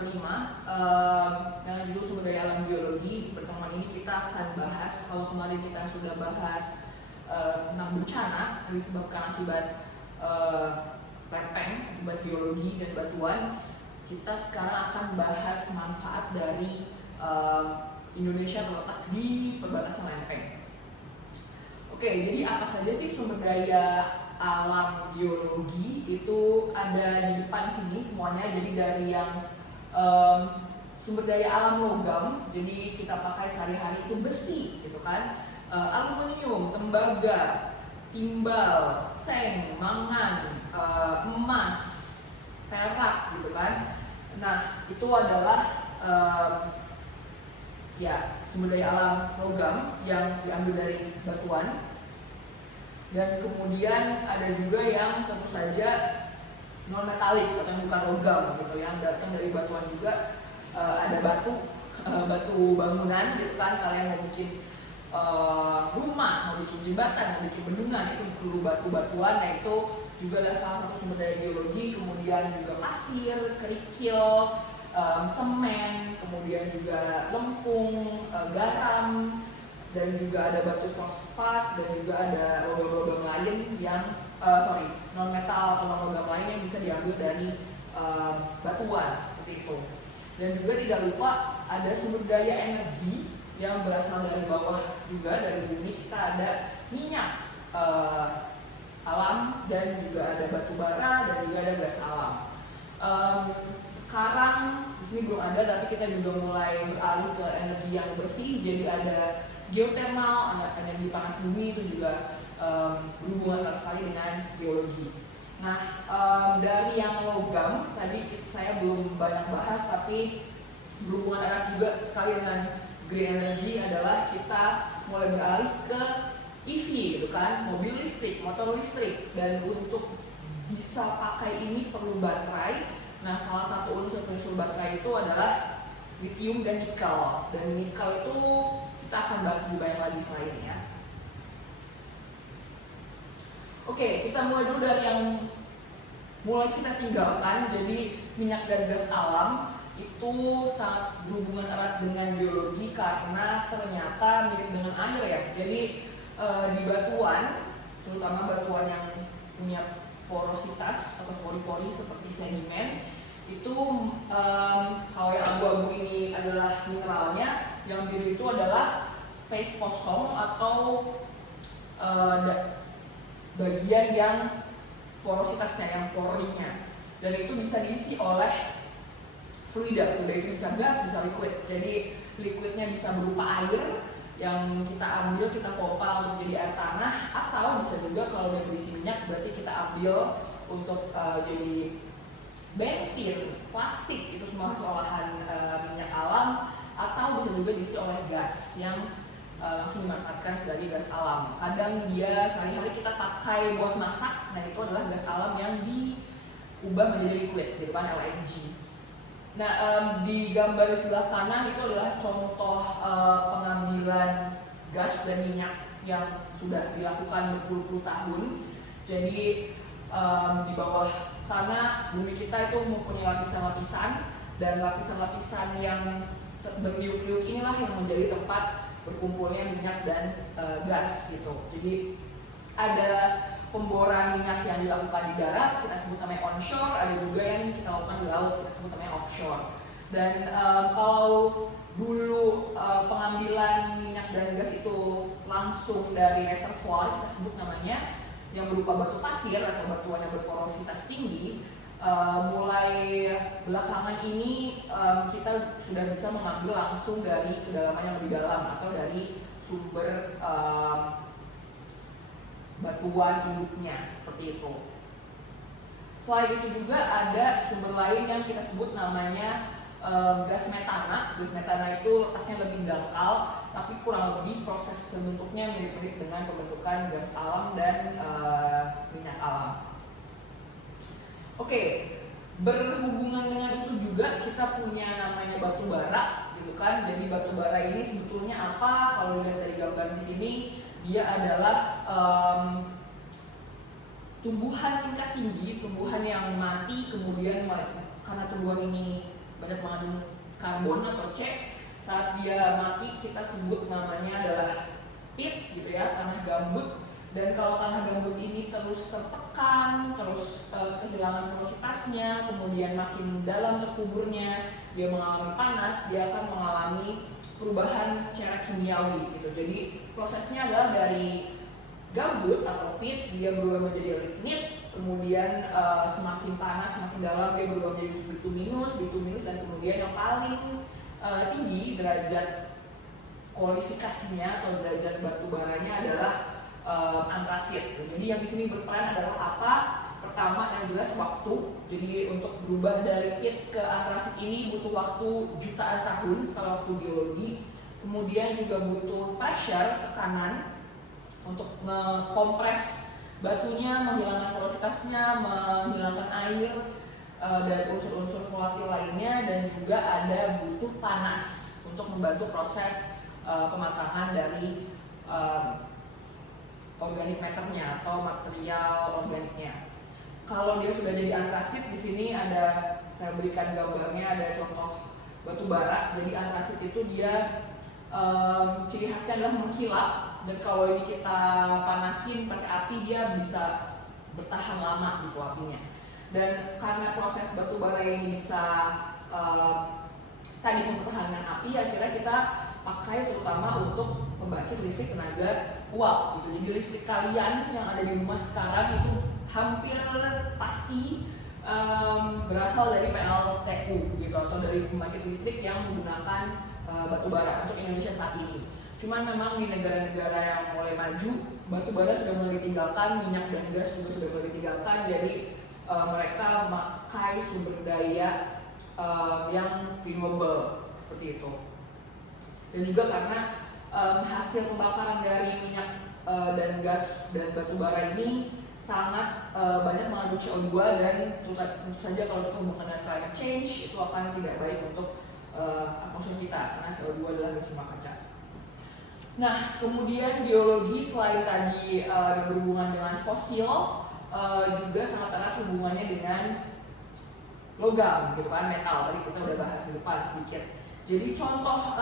kelima dengan judul sumber daya alam biologi. Di pertemuan ini kita akan bahas, kalau kemarin kita sudah bahas tentang bencana yang disebabkan akibat lempeng, akibat geologi dan batuan, kita sekarang akan bahas manfaat dari Indonesia terletak di perbatasan lempeng. Oke, jadi apa saja sih sumber daya alam geologi? Itu ada di depan sini semuanya. Jadi dari yang sumber daya alam logam, jadi kita pakai sehari-hari itu besi gitu kan, aluminium, tembaga, timbal, seng, mangan, emas, perak gitu kan. Nah, itu adalah sumber daya alam logam yang diambil dari batuan. Dan kemudian ada juga yang tentu saja non metalik atau bukan logam gitu, yang datang dari batuan juga. Ada batu bangunan gitu kan, kalian mau bikin rumah, mau bikin jembatan, mau bikin bendungan, itu perlu batu-batuan. Nah, itu juga adalah salah satu sumber daya geologi. Kemudian juga pasir, kerikil, semen, kemudian juga lempung, garam, dan juga ada batu fosfat, dan juga ada logam-logam lain yang non metal atau logam lain yang bisa diambil dari batuan seperti itu. Dan juga tidak lupa ada sumber daya energi yang berasal dari bawah juga, dari bumi. Kita ada minyak alam, dan juga ada batu bara, dan juga ada gas alam. Sekarang di sini belum ada, tapi kita juga mulai beralih ke energi yang bersih. Jadi ada geothermal, energi panas bumi, itu juga berhubungan erat sekali dengan geologi. Nah, dari yang logam tadi saya belum banyak bahas, tapi berhubungan erat juga sekali dengan green energy adalah kita mulai beralih ke EV gitu kan, mobil listrik, motor listrik. Dan untuk bisa pakai ini perlu baterai. Nah, salah satu unsur baterai itu adalah lithium dan nikel. Dan nikel itu kita akan bahas lebih banyak lagi selain ini ya. Oke, kita mulai dulu dari yang mulai kita tinggalkan. Jadi minyak dan gas alam itu sangat berhubungan erat dengan geologi karena ternyata mirip dengan air ya. Jadi di batuan, terutama batuan yang punya porositas atau pori-pori seperti sedimen, itu kalau yang abu-abu ini adalah mineralnya, yang biru itu adalah space kosong atau bagian yang porositasnya, yang porinya. Dan itu bisa diisi oleh fluida itu bisa gas, bisa liquid. Jadi liquidnya bisa berupa air yang kita ambil, kita pompa untuk jadi air tanah, atau bisa juga kalau udah berisi minyak berarti kita ambil untuk jadi bensin, plastik, itu semua hasil olahan minyak alam, atau bisa juga diisi oleh gas yang langsung dimanfaatkan sebagai gas alam. Kadang dia sehari-hari kita pakai buat masak, nah itu adalah gas alam yang diubah menjadi liquid, di depan LNG. Nah, di gambar di sebelah kanan itu adalah contoh pengambilan gas dan minyak yang sudah dilakukan berpuluh-puluh tahun. Jadi di bawah sana bumi kita itu mempunyai lapisan-lapisan, dan lapisan-lapisan yang berliuk-liuk inilah yang menjadi tempat berkumpulnya minyak dan gas gitu. Jadi ada pemboran minyak yang dilakukan di darat, kita sebut namanya onshore. Ada juga yang kita lakukan di laut, kita sebut namanya offshore. Dan kalau dulu pengambilan minyak dan gas itu langsung dari reservoir, kita sebut namanya yang berupa batu pasir atau batuan yang berporositas tinggi. Mulai belakangan ini kita sudah bisa mengambil langsung dari kedalaman yang lebih dalam atau dari sumber batuan induknya, seperti itu. Selain itu juga ada sumber lain yang kita sebut namanya gas metana. Gas metana itu letaknya lebih dangkal, tapi kurang lebih proses terbentuknya mirip-mirip dengan pembentukan gas alam dan minyak alam. Oke, berhubungan dengan itu juga kita punya namanya batu bara, gitu kan. Jadi batu bara ini sebetulnya apa? Kalau dilihat dari gambar di sini, dia adalah tumbuhan tingkat tinggi, tumbuhan yang mati, kemudian karena tumbuhan ini banyak mengandung karbon atau C. Saat dia mati kita sebut namanya adalah pit gitu ya, tanah gambut. Dan kalau tanah gambut ini terus tertekan, terus kehilangan porositasnya, kemudian makin dalam terkuburnya, dia mengalami panas, dia akan mengalami perubahan secara kimiawi gitu. Jadi prosesnya adalah dari gambut atau pit dia berubah menjadi lignit, kemudian semakin panas, semakin dalam dia berubah menjadi bituminus, dan kemudian yang paling tinggi derajat kualifikasinya atau derajat batu baranya adalah antrasit. Jadi yang di sini berperan adalah apa? Pertama yang jelas waktu. Jadi untuk berubah dari pit ke antrasit ini butuh waktu jutaan tahun skala waktu geologi. Kemudian juga butuh pressure, tekanan untuk ngekompres batunya, menghilangkan porositasnya, menghilangkan air dan unsur-unsur volatil lainnya, dan juga ada butuh panas untuk membantu proses pematangan dari organik matternya atau material organiknya. Kalau dia sudah jadi antrasit, di sini ada saya berikan gambarnya, ada contoh batu bara. Jadi antrasit itu dia ciri khasnya adalah mengkilap, dan kalau ini kita panasin pakai api dia bisa bertahan lama gitu apinya. Dan karena proses batu bara ini bisa tadi mempertahankan api, akhirnya kita pakai terutama untuk pembangkit listrik tenaga uap gitu. Jadi listrik kalian yang ada di rumah sekarang itu hampir pasti berasal dari PLTU gitu, atau dari pembangkit listrik yang menggunakan batu bara untuk Indonesia saat ini. Cuman memang di negara-negara yang mulai maju, batu bara sudah mulai ditinggalkan, minyak dan gas juga sudah mulai ditinggalkan, jadi mereka memakai sumber daya yang renewable seperti itu. Dan juga karena hasil pembakaran dari minyak dan gas dan batu bara ini sangat banyak mengandung CO2, dan tentu saja kalau kita hubungkan dengan climate change itu akan tidak baik untuk atmosfer kita, karena CO2 adalah gas rumah kaca. Nah, kemudian geologi selain tadi yang berhubungan dengan fosil, juga sangat erat hubungannya dengan logam gitu kan, metal. Tadi kita udah bahas di depan sedikit. Jadi contoh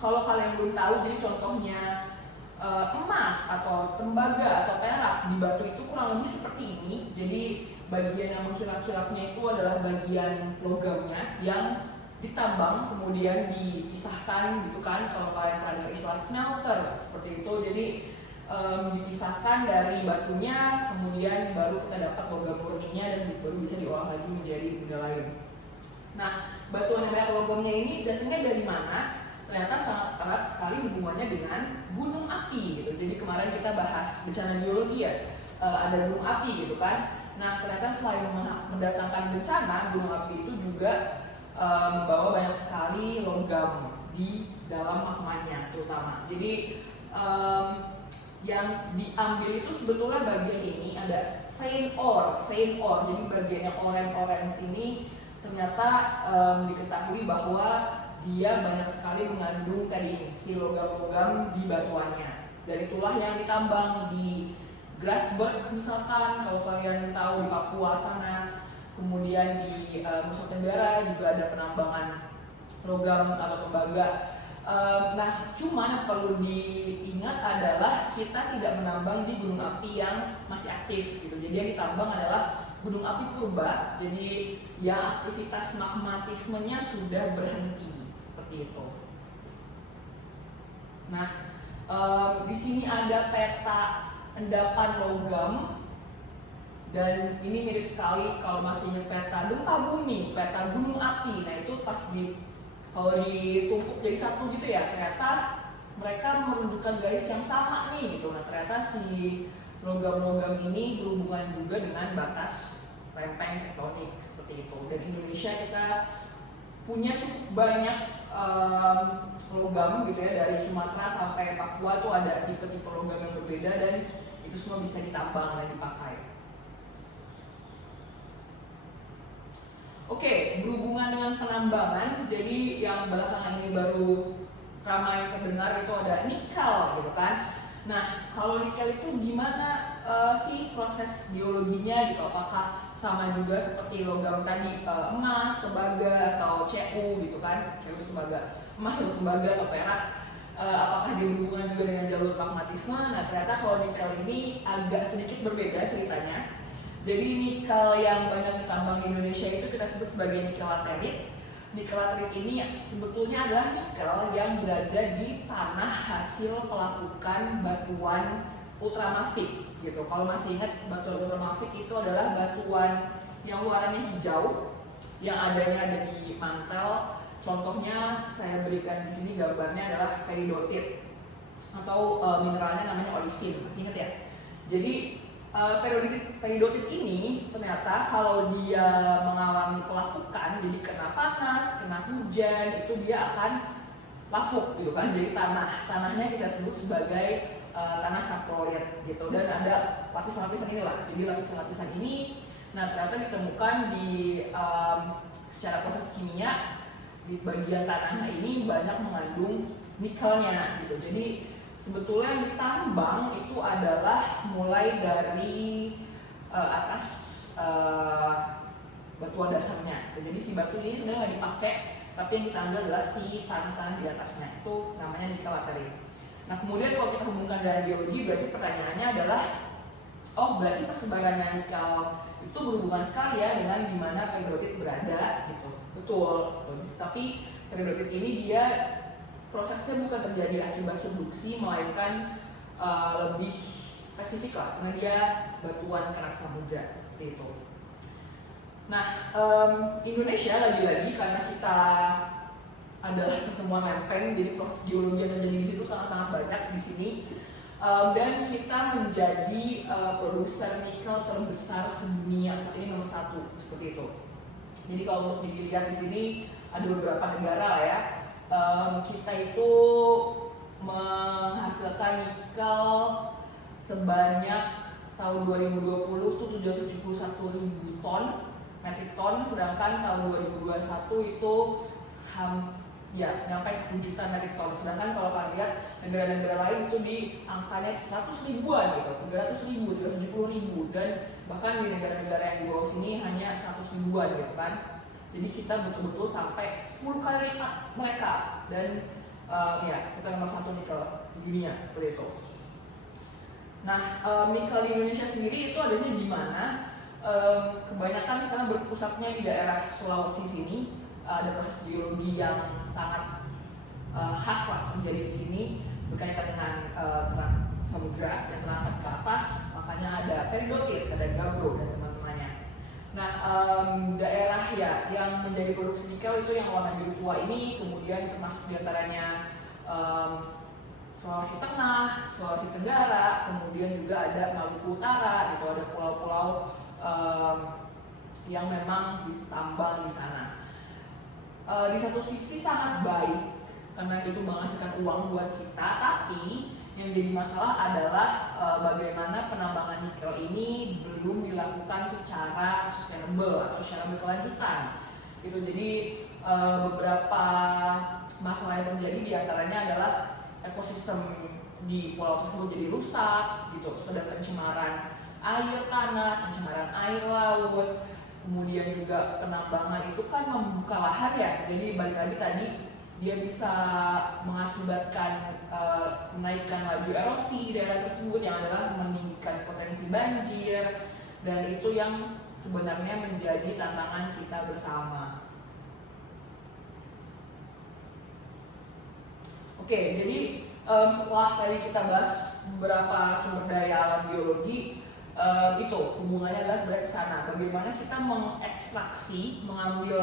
kalau kalian belum tahu, jadi contohnya emas atau tembaga atau perak di batu itu kurang lebih seperti ini. Jadi bagian yang mengkilap-kilapnya itu adalah bagian logamnya yang ditambang kemudian dipisahkan gitu kan. Kalau kalian pernah dengar istilah smelter seperti itu, jadi dipisahkan dari batunya, kemudian baru kita dapat logam murninya dan baru bisa diolah lagi menjadi benda lain. Nah, batuan yang banyak logamnya ini datangnya dari mana? Ternyata sangat erat sekali hubungannya dengan gunung api gitu. Jadi kemarin kita bahas bencana geologi ya, ada gunung api gitu kan. Nah, ternyata selain mendatangkan bencana, gunung api itu juga membawa banyak sekali logam di dalam magmanya terutama. Jadi yang diambil itu sebetulnya bagian ini ada vein ore. Jadi bagian yang orange ini ternyata diketahui bahwa dia banyak sekali mengandung tadi si logam-logam di batuannya. Dan itulah yang ditambang di Grasberg misalkan, kalau kalian tahu di Papua sana. Kemudian di Nusa Tenggara juga ada penambangan logam atau tembaga. Nah, cuman yang perlu diingat adalah kita tidak menambang di gunung api yang masih aktif gitu. Jadi yang ditambang adalah gunung api purba, jadi ya aktivitas magmatismenya sudah berhenti seperti itu. Nah, di sini ada peta endapan logam, dan ini mirip sekali kalau masih ingat peta gempa bumi, peta gunung api. Nah itu pas kalau ditumpuk jadi satu gitu ya, ternyata mereka menunjukkan garis yang sama nih gitu. Nah ternyata si logam-logam ini berhubungan juga dengan batas lempeng tektonik seperti itu. Dan Indonesia kita punya cukup banyak logam gitu ya, dari Sumatera sampai Papua tuh ada tipe-tipe logam yang berbeda, dan itu semua bisa ditambang dan dipakai. Oke, berhubungan dengan penambangan, jadi yang belakangan ini baru ramai terdengar itu ada nikel gitu kan. Nah, kalau nikel itu gimana sih proses geologinya gitu? Apakah sama juga seperti logam tadi, emas, tembaga atau CU gitu kan, CU itu tembaga, emas atau tembaga atau perak. Apakah dia berhubungan juga dengan jalur magmatisme? Nah ternyata kalau nikel ini agak sedikit berbeda ceritanya. Jadi nikel yang banyak ditambang di Indonesia itu kita sebut sebagai nikel laterit. Nikel laterit ini sebetulnya adalah nikel yang berada di tanah hasil pelapukan batuan ultramafik gitu. Kalau masih ingat, batuan ultramafik itu adalah batuan yang warnanya hijau yang adanya ada di mantel. Contohnya saya berikan di sini gambarnya adalah peridotit atau mineralnya namanya olivin, masih ingat ya? Jadi peridotit ini ternyata kalau dia mengalami pelapukan, jadi kena panas, kena hujan, itu dia akan lapuk gitu kan. Jadi tanahnya kita sebut sebagai tanah saprolit gitu. Dan ada lapisan-lapisan inilah. Jadi lapisan-lapisan ini, nah ternyata ditemukan di secara proses kimia di bagian tanahnya ini banyak mengandung nikelnya gitu. Jadi sebetulnya yang ditambang itu adalah mulai dari atas batuan dasarnya. Jadi si batu ini sebenarnya nggak dipakai, tapi yang kita ambil adalah si tanah-tanah di atasnya. Itu namanya nikel laterit. Nah kemudian kalau kita hubungkan dengan geologi, berarti pertanyaannya adalah, oh berarti persebarannya nikel itu berhubungan sekali ya dengan di mana peridotit berada gitu. Betul. Tapi peridotit ini dia prosesnya bukan terjadi akibat subduksi, melainkan lebih spesifik lah, karena dia batuan kerak samudra seperti itu. Nah, Indonesia lagi-lagi karena kita adalah pertemuan lempeng, jadi proses geologi yang terjadi di situ sangat-sangat banyak di sini. Dan kita menjadi produser nikel terbesar sedunia saat ini, nomor 1 seperti itu. Jadi kalau untuk dilihat di sini ada beberapa negara lah ya. Kita itu menghasilkan nikel sebanyak tahun 2020 itu 771.000 ton metric ton, sedangkan tahun 2021 itu nyampe 1 juta metric ton. Sedangkan kalau kalian lihat negara-negara lain itu di angkanya 100 ribuan gitu, 300 ribu, 370 ribu, dan bahkan di negara-negara yang di bawah sini hanya 100 ribuan gitu kan. Jadi kita betul-betul sampai 10 kali lipat mereka, dan kita nomor 1 nikel di dunia seperti itu. Nah, nikel di Indonesia sendiri itu adanya di mana? Kebanyakan sekarang berpusatnya di daerah Sulawesi sini. Ada proses geologi yang sangat khas lah terjadi di sini, berkaitan dengan kerak samudra yang terangkat ke atas, makanya ada peridotit, ada gabbro dan teman-temannya. Nah, daerah ya yang menjadi produksi nikel itu yang warna biru tua ini, kemudian termasuk diantaranya Sulawesi Tengah, Sulawesi Tenggara, kemudian juga ada Maluku Utara, gitu, ada pulau-pulau yang memang ditambang di sana. Di satu sisi sangat baik karena itu menghasilkan uang buat kita, tapi yang jadi masalah adalah bagaimana penambangan nikel ini belum dilakukan secara sustainable atau secara berkelanjutan. Gitu. Jadi beberapa masalah yang terjadi diantaranya adalah ekosistem di pulau tersebut jadi rusak, gitu. Terus ada pencemaran air tanah, pencemaran air laut, kemudian juga penambangan itu kan membuka lahan ya. Jadi balik lagi tadi, dia bisa mengakibatkan menaikkan laju erosi di daerah tersebut yang adalah meninggikan potensi banjir, dan itu yang sebenarnya menjadi tantangan kita bersama. Oke, jadi setelah tadi kita bahas beberapa sumber daya alam biologi, itu hubungannya adalah sebenarnya ke sana. Bagaimana kita mengekstraksi, mengambil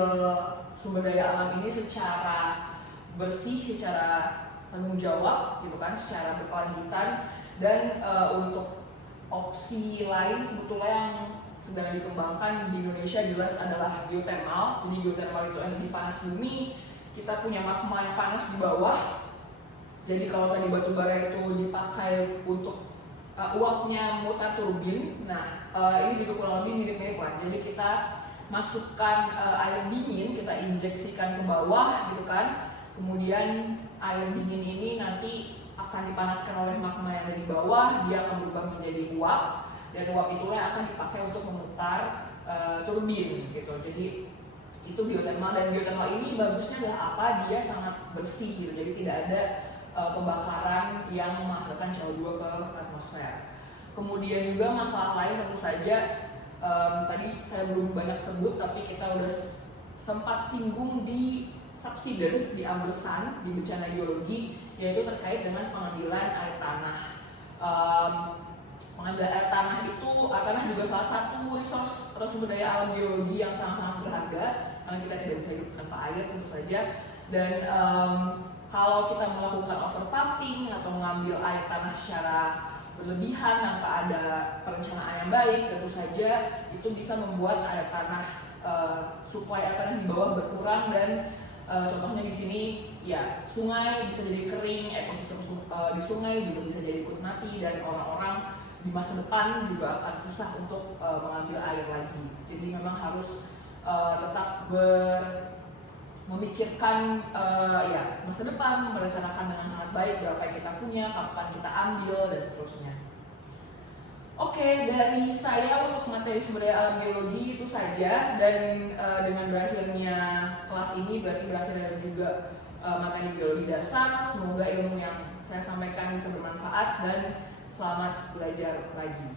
sumber daya alam ini secara bersih, secara tanggung jawab, gitu kan, secara berkelanjutan, dan untuk opsi lain sebetulnya yang sedang dikembangkan di Indonesia jelas adalah geothermal. Jadi geothermal itu energi panas bumi, kita punya magma yang panas di bawah. Jadi kalau tadi batu bara itu dipakai untuk uapnya mutar turbin, nah ini juga kurang lebih mirip-mirip lah. Jadi kita masukkan air dingin, kita injeksikan ke bawah, gitu kan. Kemudian air dingin ini nanti akan dipanaskan oleh magma yang ada di bawah, dia akan berubah menjadi uap, dan uap itulah yang akan dipakai untuk memutar turbin gitu. Jadi itu geothermal, dan geothermal ini bagusnya adalah apa? Dia sangat bersih gitu. Jadi tidak ada pembakaran yang menghasilkan CO2 ke atmosfer. Kemudian juga masalah lain tentu saja tadi saya belum banyak sebut, tapi kita udah sempat singgung di subsidence, di amblesan, di bencana geologi, yaitu terkait dengan pengambilan air tanah. Pengambilan air tanah itu, air tanah juga salah satu resource atau sumber daya alam geologi yang sangat-sangat berharga, karena kita tidak bisa hidup tanpa air tentu saja. Dan kalau kita melakukan overpumping atau mengambil air tanah secara berlebihan tanpa ada perencanaan yang baik, tentu saja itu bisa membuat air tanah, suplai air tanah di bawah berkurang, dan contohnya di sini ya sungai bisa jadi kering, ekosistem di sungai juga bisa jadi ikut mati, dan orang-orang di masa depan juga akan susah untuk mengambil air lagi. Jadi memang harus tetap memikirkan ya masa depan, merencanakan dengan sangat baik berapa yang kita punya, kapan kita ambil, dan seterusnya. Oke, dari saya untuk materi sumber daya alam geologi itu saja, dan dengan berakhirnya kelas ini berarti berakhirnya juga materi geologi dasar. Semoga ilmu yang saya sampaikan bisa bermanfaat, dan selamat belajar lagi.